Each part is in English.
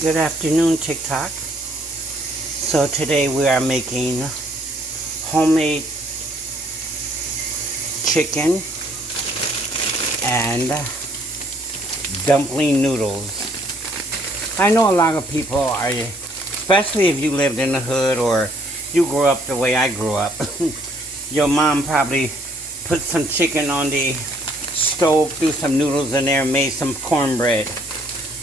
Good afternoon, TikTok. So today we are making homemade chicken and dumpling noodles. I know a lot of people are, especially if you lived in the hood or you grew up the way I grew up, your mom probably put some chicken on the stove, threw some noodles in there, made some cornbread.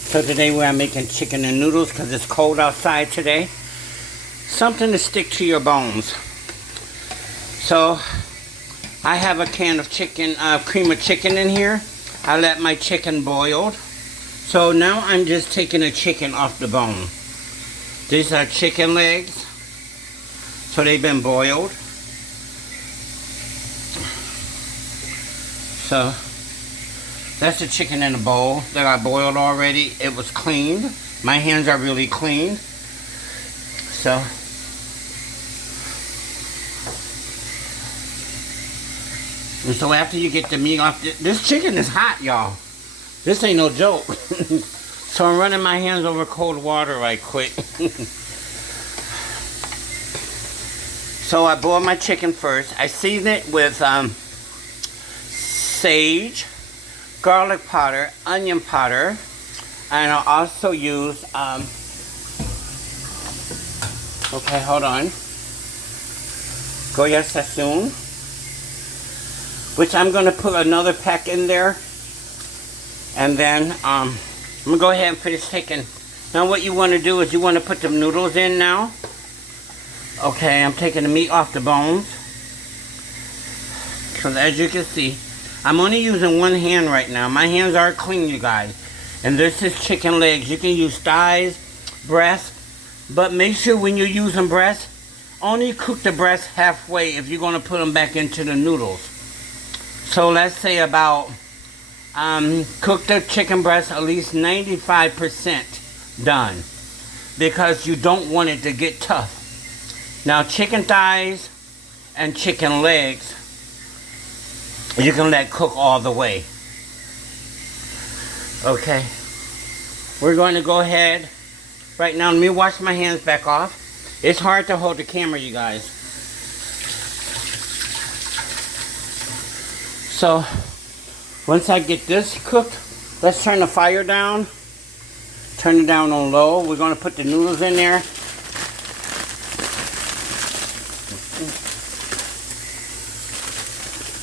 So today we are making chicken and noodles because it's cold outside today. Something to stick to your bones. So I have a can of chicken, cream of chicken in here. I let my chicken boil. So now I'm just taking the chicken off the bone. These are chicken legs. So they've been boiled. So that's the chicken in a bowl that I boiled already. It was cleaned. My hands are really clean. So and so after you get the meat off, this chicken is hot, y'all. This ain't no joke. So I'm running my hands over cold water right quick. So I boil my chicken first. I season it with sage, garlic powder, onion powder, and I'll also use, okay, hold on, Goya Sassoon, which I'm going to put another pack in there, and then I'm going to go ahead and finish taking. Now what you want to do is you want to put the noodles in now. Okay, I'm taking the meat off the bones, because as you can see, I'm only using one hand right now. My hands are clean, you guys. And this is chicken legs. You can use thighs, breast, but make sure when you're using breast, only cook the breast halfway if you're going to put them back into the noodles. So let's say about, cook the chicken breast at least 95% done, because you don't want it to get tough. Now chicken thighs and chicken legs, you can let cook all the way. Okay. We're going to go ahead. Right now, let me wash my hands back off. It's hard to hold the camera, you guys. So, once I get this cooked, let's turn the fire down. Turn it down on low. We're going to put the noodles in there.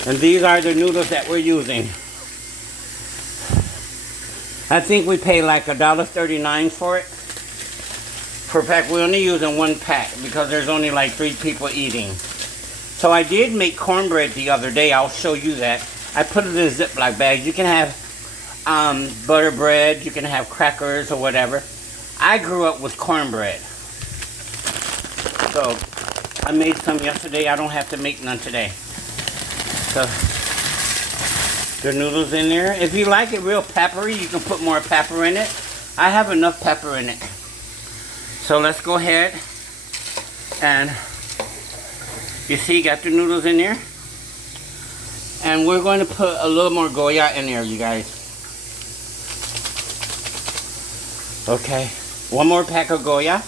And these are the noodles that we're using. I think we pay like $1.39 for it. Per pack. We're only using one pack because there's only like 3 people eating. So I did make cornbread the other day. I'll show you that. I put it in Ziploc bags. You can have butter bread. You can have crackers or whatever. I grew up with cornbread. So I made some yesterday. I don't have to make none today. So, the noodles in there. If you like it real peppery, you can put more pepper in it. I have enough pepper in it. So let's go ahead and, you see, got the noodles in there. And we're going to put a little more Goya in there, you guys. Okay, one more pack of Goya.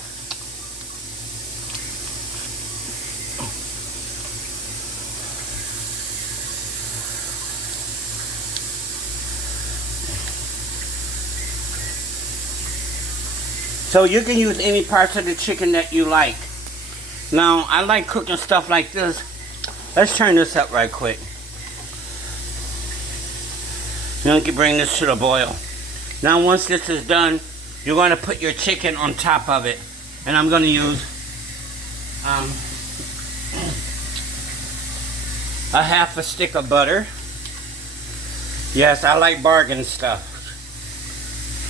So you can use any parts of the chicken that you like. Now, I like cooking stuff like this. Let's turn this up right quick. Now you can bring this to the boil. Now once this is done, you're going to put your chicken on top of it. And I'm going to use a half a stick of butter. Yes, I like bargain stuff.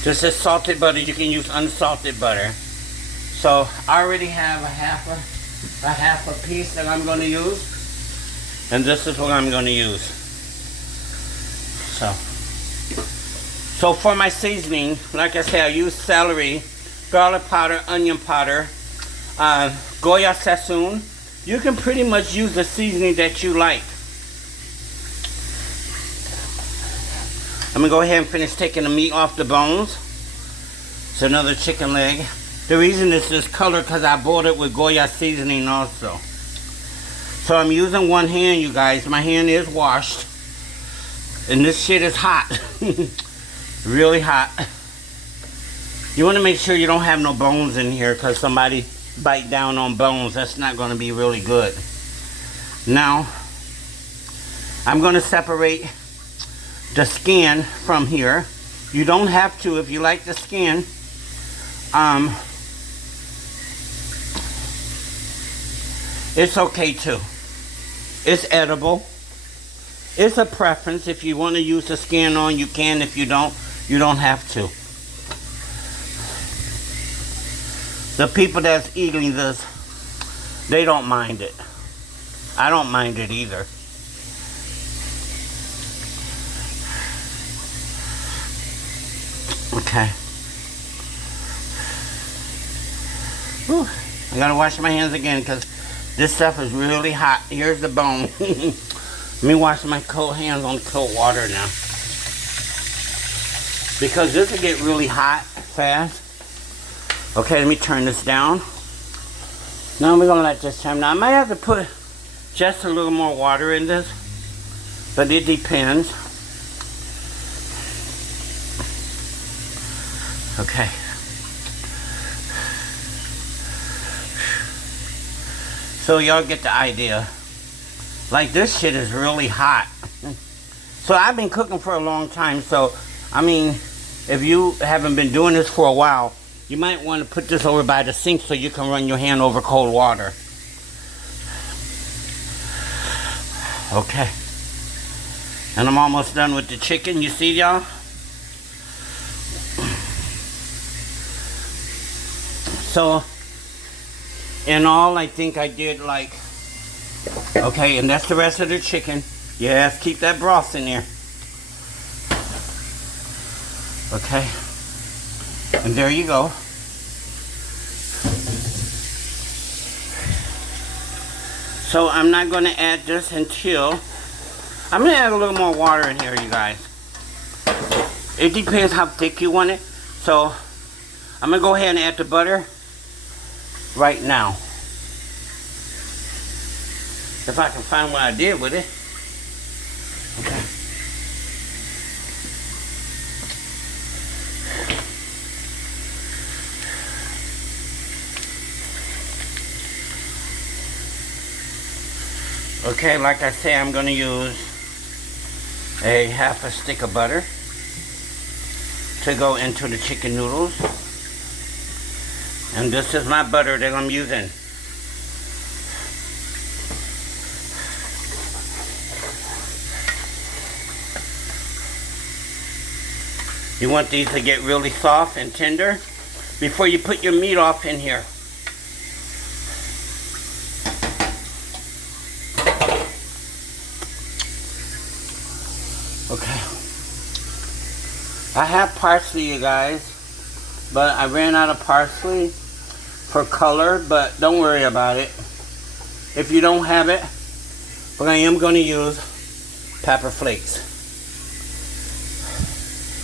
This is salted butter. You can use unsalted butter. So I already have a half a piece that I'm going to use, and this is what I'm going to use. So for my seasoning, like I said, I use celery, garlic powder, onion powder, Goya Sassoon. You can pretty much use the seasoning that you like. I'm going to go ahead and finish taking the meat off the bones. It's another chicken leg. The reason it's this color because I bought it with Goya seasoning also. So I'm using one hand, you guys. My hand is washed. And this shit is hot. Really hot. You want to make sure you don't have no bones in here because somebody bite down on bones. That's not going to be really good. Now, I'm going to separate the skin from here. You don't have to if you like the skin. It's okay too. It's edible. It's a preference. If you want to use the skin on, you can. If you don't have to. The people that's eating this, they don't mind it. I don't mind it either. Okay. Whew. I gotta wash my hands again because this stuff is really hot. Here's the bone. Let me wash my cold hands on cold water now. Because this will get really hot fast. Okay, let me turn this down. Now we're gonna let this time. Now I might have to put just a little more water in this, but it depends. Okay. So y'all get the idea. Like this shit is really hot. So I've been cooking for a long time, so I mean, if you haven't been doing this for a while, you might want to put this over by the sink so you can run your hand over cold water. Okay. And I'm almost done with the chicken. You see, y'all? So, in all, I think I did like... Okay, and that's the rest of the chicken. Yes, keep that broth in there. Okay. And there you go. So I'm not going to add this until... I'm going to add a little more water in here, you guys. It depends how thick you want it. So I'm going to go ahead and add the butter right now. If I can find what I did with it. Okay. Okay, like I say, I'm going to use a half a stick of butter to go into the chicken noodles. And this is my butter that I'm using. You want these to get really soft and tender before you put your meat off in here. Okay. I have parsley, you guys, but I ran out of parsley for color, but don't worry about it. If you don't have it, but I am going to use pepper flakes.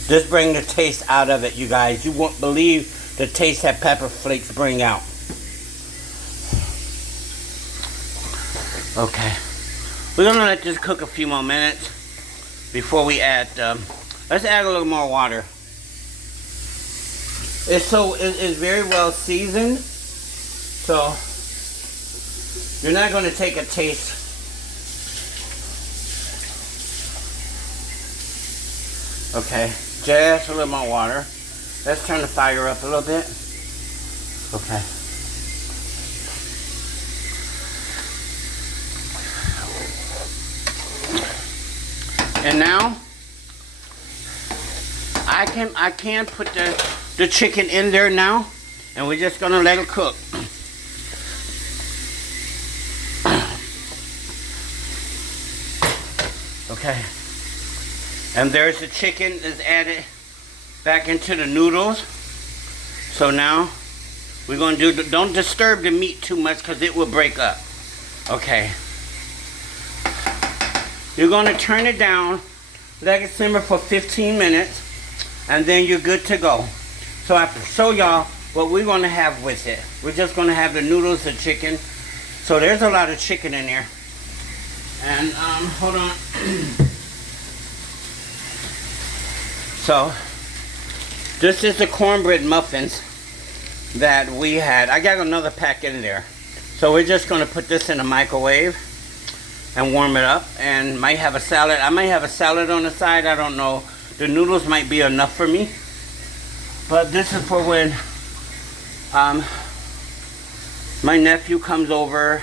Just bring the taste out of it, you guys. You won't believe the taste that pepper flakes bring out. Okay. We're going to let this cook a few more minutes before we add, let's add a little more water. It's very well seasoned, so you're not going to take a taste. Okay, just a little more water. Let's turn the fire up a little bit. Okay. And now I can put the chicken in there now, and we're just gonna let it cook. Okay. And there's the chicken is added back into the noodles. So now we're gonna do don't disturb the meat too much because it will break up. Okay. You're going to turn it down, let it simmer for 15 minutes, and then you're good to go. So I show y'all what we're gonna have with it. We're just gonna have the noodles, the chicken. So there's a lot of chicken in there. And hold on. So this is the cornbread muffins that we had. I got another pack in there. So we're just gonna put this in the microwave and warm it up, and might have a salad. I might have a salad on the side, I don't know. The noodles might be enough for me. But this is for when my nephew comes over.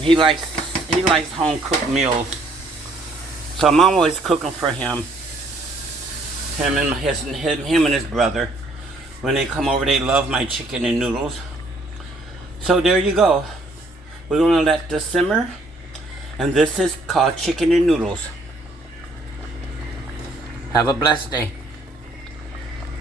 He likes home cooked meals. So I'm always cooking for him. Him and his brother. When they come over, they love my chicken and noodles. So there you go. We're gonna let this simmer. And this is called chicken and noodles. Have a blessed day.